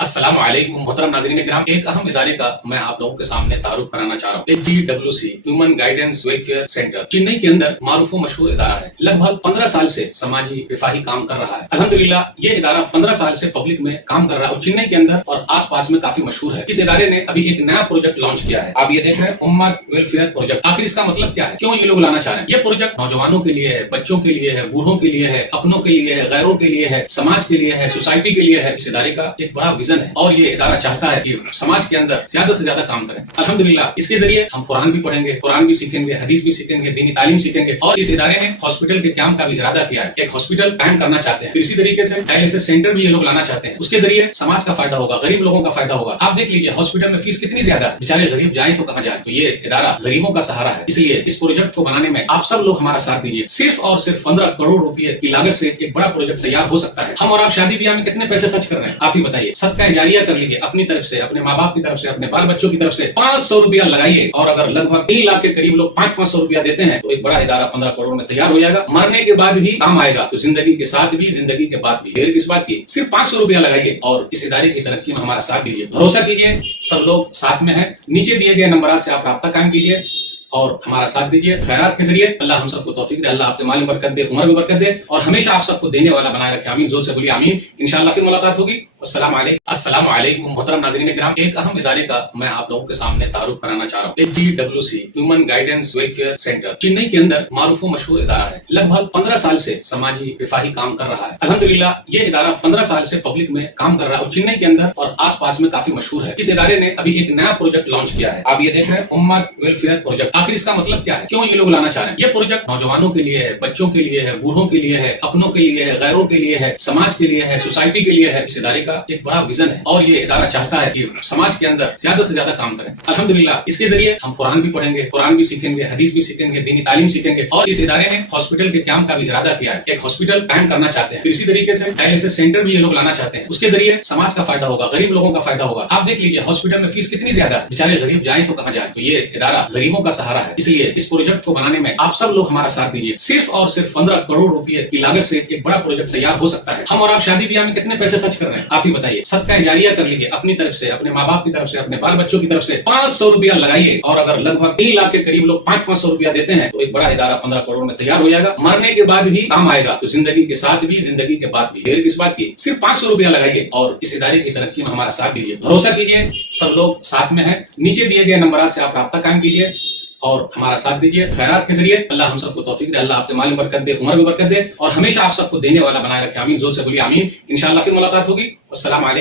अस्सलाम वालेकुम मोहतरम नाज़रीन किराम, एक अहम इदारे का मैं आप लोगों के सामने तारुफ कराना चाह रहा हूँ। HGWC human guidance welfare centre Chennai के अंदर मारूफ मशहूर इदारा है। लगभग 15 साल से समाजी विफाही काम कर रहा है। अल्हम्दुलिल्लाह ये इदारा 15 साल से पब्लिक में काम कर रहा है और चेन्नई के अंदर और आसपास में काफी मशहूर है। इस इदारे ने अभी एक नया प्रोजेक्ट लॉन्च किया है। आप ये देख रहे हैं उम्मत वेलफेयर प्रोजेक्ट। आखिर इसका मतलब क्या है, क्यों ये लोग लाना चाह रहे हैं? ये प्रोजेक्ट नौजवानों के लिए है, बच्चों के लिए है, बूढ़ों के लिए है, अपनों के लिए है, गैरों के लिए है, समाज के लिए है, सोसाइटी के लिए है। इस इदारे का एक बड़ा विजन है और ये इदारा चाहता है कि समाज के अंदर ज्यादा से ज्यादा काम करें। अल्हम्दुलिल्लाह इसके जरिए हम कुरान भी पढ़ेंगे, कुरान भी सीखेंगे, हदीस भी सीखेंगे, दीनी तालीम सीखेंगे और इस इदारे ने हॉस्पिटल के काम का भी इरादा किया है। एक हॉस्पिटल कायम करना चाहते हैं। इसी तरीके से डायलिसिस सेंटर भी ये लोग लाना चाहते हैं। उसके जरिए समाज का फायदा होगा, गरीब लोगों का फायदा होगा। आप देख लीजिए हॉस्पिटल में फीस कितनी ज्यादा है, बेचारे गरीब जाए तो कहाँ जाए। तो ये इदारा गरीबों का सहारा है। इसलिए इस प्रोजेक्ट को बनाने में आप सब लोग हमारा साथ दीजिए। सिर्फ और सिर्फ 15 करोड़ रुपए की लागत से एक बड़ा प्रोजेक्ट तैयार हो सकता है। हम और आप शादी ब्याह में कितने पैसे खर्च कर रहे हैं, आप ही बताइए। सदका जारिया कर लीजिए अपनी तरफ से, अपने माँ बाप की तरफ से, अपने बाल बच्चों की तरफ से 500 रुपया लगाइए और अगर लगभग 3 लाख के करीब लोग 500 रुपया देते हैं तो एक बड़ा इदारा 15 करोड़ में तैयार हो जाएगा। मरने के बाद भी काम आएगा, तो जिंदगी के साथ भी, जिंदगी के बाद भी। देर किस बात की, सिर्फ 500 रुपया लगाइए और इस इदारे की तरक्की में हमारा साथ दीजिए। भरोसा कीजिए, सब लोग साथ में हैं। नीचे दिए गए नंबर से आप राब्ता कायम कीजिए और हमारा साथ दीजिए। खैरात के जरिए अल्लाह हम सबको तौफीक दे, अल्लाह आपके माल में बरकत दे, उम्र में बरकत दे और हमेशा आप सबको देने वाला बनाए रखे। आमीन। जोर से बोलिए आमीन। इंशाअल्लाह फिर मुलाकात होगी। अस्सलाम वालेकुम मोहतरम नाज़रीन किराम, एक अहम इदारे का मैं आप लोगों के सामने तारुफ कराना चाह रहा हूँ। HGWC human guidance welfare centre Chennai के अंदर मारूफ मशहूर इदारा है। लगभग 15 साल से समाजी विफाही काम कर रहा है। अल्हम्दुलिल्लाह ये इदारा 15 साल से पब्लिक में काम कर रहा है और चेन्नई के अंदर और आसपास में काफी मशहूर है। इस इदारे ने अभी एक नया प्रोजेक्ट लॉन्च किया है। आप ये देख रहे हैं उम्मत वेलफेयर प्रोजेक्ट। आखिर इसका मतलब क्या है, क्यों ये लोग लाना चाह रहे हैं? ये प्रोजेक्ट नौजवानों के लिए है, बच्चों के लिए है, बूढ़ों के लिए है, अपनों के लिए है, गैरों के लिए है, समाज के लिए है, सोसाइटी के लिए है। इस इदारे का एक बड़ा विजन है और ये इदारा चाहता है कि समाज के अंदर ज्यादा से ज्यादा काम करें। अल्हम्दुलिल्लाह इसके जरिए हम कुरान भी पढ़ेंगे, कुरान भी सीखेंगे, हदीस भी सीखेंगे, दीनी तालीम सीखेंगे और इस इदारे ने हॉस्पिटल के काम का भी इरादा किया है। एक हॉस्पिटल कायम करना चाहते हैं। इसी तरीके से डायलिसिस सेंटर भी ये लोग लाना चाहते हैं। उसके जरिए समाज का फायदा होगा, गरीब लोगों का फायदा होगा। आप देख लीजिए हॉस्पिटल में फीस कितनी ज्यादा है, बेचारे गरीब जाए तो कहाँ जाए। तो ये इदारा गरीबों का सहारा है। इसलिए इस प्रोजेक्ट को बनाने में आप सब लोग हमारा साथ दीजिए। सिर्फ और सिर्फ 15 करोड़ रुपए की लागत से एक बड़ा प्रोजेक्ट तैयार हो सकता है। हम और आप शादी ब्याह में कितने पैसे खर्च कर रहे हैं, आप ही बताइए। सदका जारिया कर लीजिए अपनी तरफ से, अपने माँ बाप की तरफ से, अपने बाल बच्चों की तरफ से 500 रुपया लगाइए और अगर लगभग 3 लाख के करीब लोग 500 रुपया देते हैं तो एक बड़ा इदारा 15 करोड़ में तैयार हो जाएगा। मरने के बाद भी काम आएगा, तो जिंदगी के साथ भी, जिंदगी के बाद भी। देर किस बात की, सिर्फ 500 रुपया लगाइए और इस इदारे की तरक्की में हमारा साथ दीजिए। भरोसा कीजिए, सब लोग साथ में हैं। नीचे दिए गए नंबर से आप राब्ता कायम कीजिए और हमारा साथ दीजिए। खैरात के जरिए अल्लाह हम सबको तौफीक दे, अल्लाह आपके माल में बरकत दे, उम्र में बरकत दे और हमेशा आप सबको देने वाला बनाए रखे। आमीन। जोर से बोलिए आमीन। इंशाअल्लाह फिर मुलाकात होगी। अस्सलाम वालेकुम।